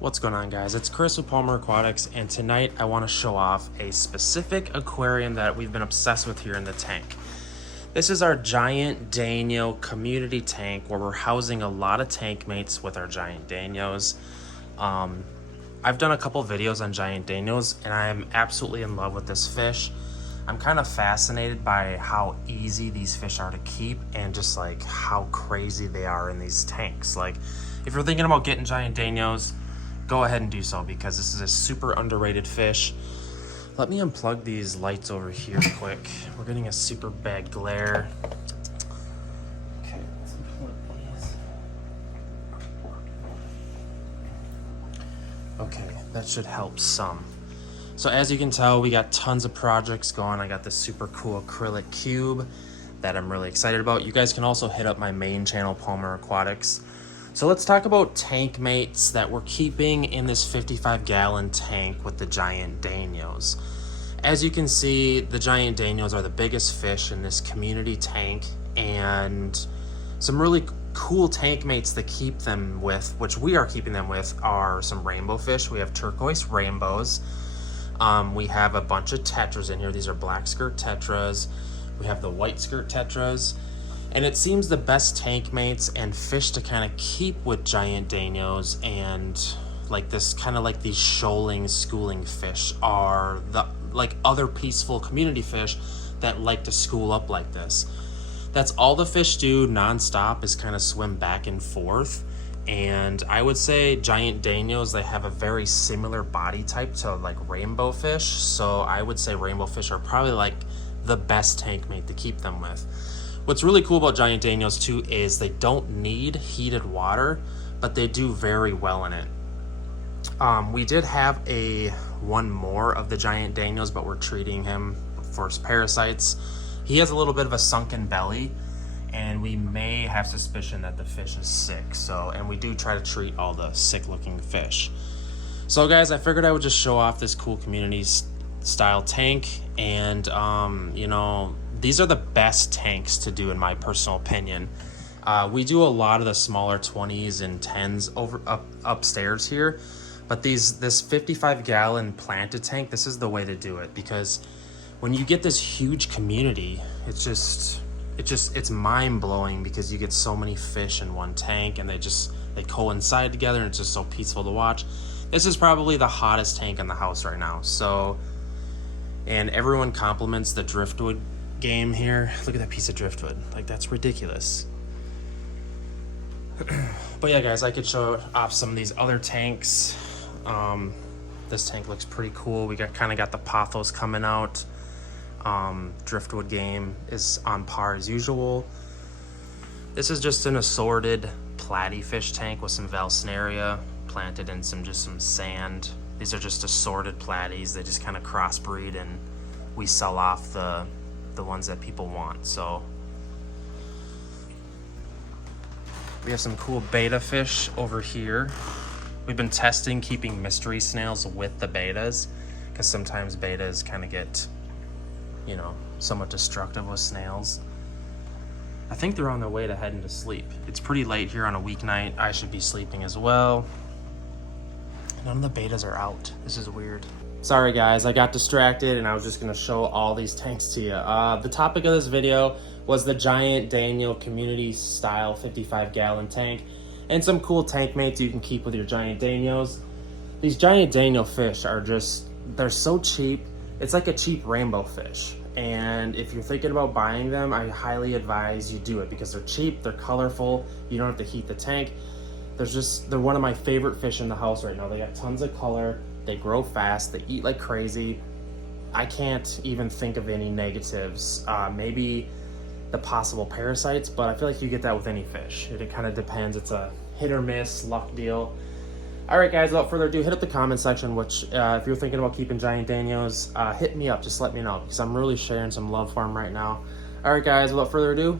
What's going on, guys? It's Chris with Palmer Aquatics, and tonight I want to show off a specific aquarium that we've been obsessed with here in the tank. This is our giant Danio community tank where we're housing a lot of tank mates with our giant Danios. I've done a couple videos on giant Danios and I am absolutely in love with this fish. I'm kind of fascinated by how easy these fish are to keep and just like how crazy they are in these tanks. Like, if you're thinking about getting giant Danios, go ahead and do so because this is a super underrated fish. Let me unplug these lights over here quick. We're getting a super bad glare. Okay, let's unplug these. Okay, that should help some. So as you can tell, we got tons of projects going. I got this super cool acrylic cube that I'm really excited about. You guys can also hit up my main channel, Palmer Aquatics. So let's talk about tank mates that we're keeping in this 55-gallon tank with the giant Danios. As you can see, the giant Danios are the biggest fish in this community tank, and some really cool tank mates to keep them with, which we are keeping them with, are some rainbow fish. We have turquoise rainbows. We have a bunch of tetras in here. These are black skirt tetras. We have the white skirt tetras. And it seems the best tank mates and fish to kind of keep with giant Danios and like this kind of like these shoaling, schooling fish are the like other peaceful community fish that like to school up like this. That's all the fish do nonstop is kind of swim back and forth. And I would say giant Danios, they have a very similar body type to like rainbow fish. So I would say rainbow fish are probably like the best tank mate to keep them with. What's really cool about giant Danios too is they don't need heated water, but they do very well in it. We did have one more of the giant Danios, but we're treating him for parasites. He has a little bit of a sunken belly, and we may have suspicion that the fish is sick. And we do try to treat all the sick looking fish. So guys, I figured I would just show off this cool community style tank, and you know, these are the best tanks to do in my personal opinion. We do a lot of the smaller 20s and 10s upstairs here, but this 55-gallon planted tank, this is the way to do it, because when you get this huge community, it's mind-blowing because you get so many fish in one tank and they coincide together and it's just so peaceful to watch. This is probably the hottest tank in the house right now. And everyone compliments the driftwood game here. Look at that piece of driftwood. Like, that's ridiculous. But yeah, guys, I could show off some of these other tanks. This tank looks pretty cool. We kind of got the pothos coming out. Driftwood game is on par as usual. This is just an assorted platyfish tank with some Valsnaria planted in some sand. These are just assorted platies. They just kind of crossbreed, and we sell off the ones that people want. So we have some cool beta fish over here. We've been testing keeping mystery snails with the betas because sometimes betas kind of get, you know, somewhat destructive with snails. I think they're on their way to heading to sleep. It's pretty late here on a weeknight. I should be sleeping as well. None of the betas are out. This is weird. Sorry guys, I got distracted and I was just gonna show all these tanks to you. The topic of this video was the giant Danio community style 55-gallon tank and some cool tank mates you can keep with your giant Danios. These giant Danio fish are they're so cheap. It's like a cheap rainbow fish. And if you're thinking about buying them, I highly advise you do it because they're cheap, they're colorful, you don't have to heat the tank. They're one of my favorite fish in the house right now. They got tons of color, they grow fast, they eat like crazy. I can't even think of any negatives. Maybe the possible parasites, but I feel like you get that with any fish. It kind of depends. It's a hit or miss luck deal. All right, guys, without further ado, hit up the comment section, which if you're thinking about keeping giant Danios, hit me up, just let me know, because I'm really sharing some love for them right now. All right, guys, without further ado,